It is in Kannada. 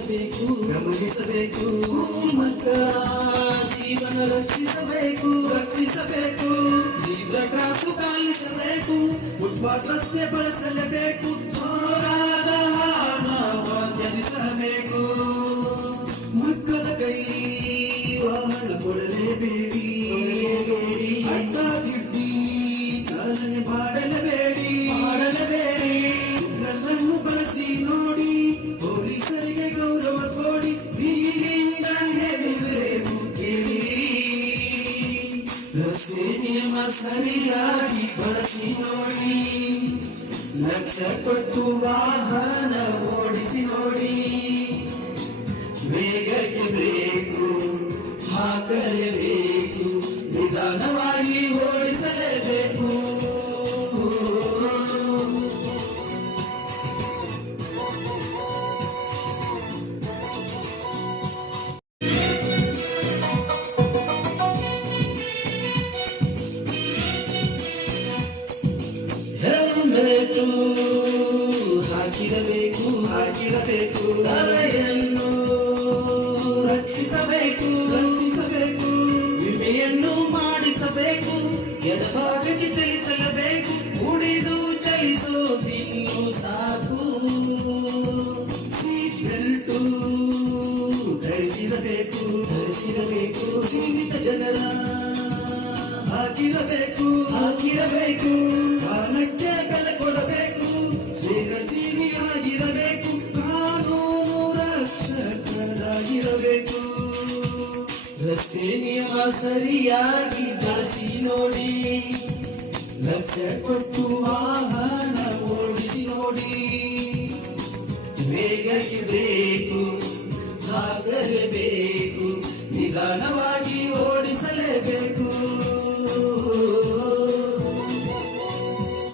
ಗಮನಿಸಬೇಕು ಮಕ್ಕಳ ಜೀವನ ರಕ್ಷಿಸಬೇಕು ಜೀವ ಕ್ರಾಸು ಪಾಲಿಸಬೇಕು ಫುಟ್ಪಾತ್ ರಸ್ತೆ ಬಳಸಲೇಬೇಕು ಹೋರಾದ ತ್ಯಜಿಸಬೇಕು ಮಕ್ಕಳ ಕೈ ವಾಹನ ಕೊಡಲೇಬೇಡಿ ಅಡ್ಡ ದಿಡ್ಡಿ ಚಾಲನೆ ಮಾಡಲೇಬೇಡಿ ಸಿಗ್ನಲ್ಲನ್ನು ಬಳಸಿ ನೋಡಿ ಪೊಲೀಸರಿಗೆ ಗೌರವ ಕೊಡಿ ಬೀಗಿಂದ ಹೇಳಿದೆವು ಕೇಳಿ ರಸ್ತೆ ನಿಯಮ ಸರಿಯಾಗಿ ಬಳಸಿ ನೋಡಿ ಲಕ್ಷ್ಯ ಕೊಟ್ಟು ವಾಹನ ಓಡಿಸಿ ನೋಡಿ ವೇಗಕ್ಕೆ ಬ್ರೇಕು ಹಾಕಲೇಬೇಕು ನಿಧಾನವಾಗಿ ಓಡಿಸಲೇಬೇಕು ಹೆಲ್ಮೆಟ್ ಹಾಕಿರಬೇಕು ತಲೆಯನ್ನು ರಕ್ಷಿಸಬೇಕು ವಿಮೆಯನ್ನು ಮಾಡಿಸಬೇಕು ಎಡಭಾಗಕ್ಕೆ ಚಲಿಸಲೇಬೇಕು ಉಳಿದು ಚಲಿಸೋದಿನ್ನು ಸಾಕು ಸೀಟ್ ಬೆಲ್ಟ್ ಧರಿಸಿರಬೇಕು ಸೀಮಿತ ಜನರ ಹಾಕಿರಬೇಕು ಕಾರಣಕ್ಕೆ ಬೆಲೆ ಕೊಡಬೇಕು ಚಿರಜೀವಿಯಾಗಿರಬೇಕು ಕಾನೂನು ರಕ್ಷಕರಾಗಿರಬೇಕು ರಸ್ತೆ ನಿಯಮ ಸರಿಯಾಗಿ ಬಳಸಿ ನೋಡಿ ಲಕ್ಷ್ಯ ಕೊಟ್ಟು ವಾಹನ ಓಡಿಸಿ ನೋಡಿ ವೇಗಕ್ಕೆ ಬ್ರೇಕು ಹಾಕಲೇಬೇಕು ನಿಧಾನವಾಗಿ ಓಡಿಸಲೇಬೇಕು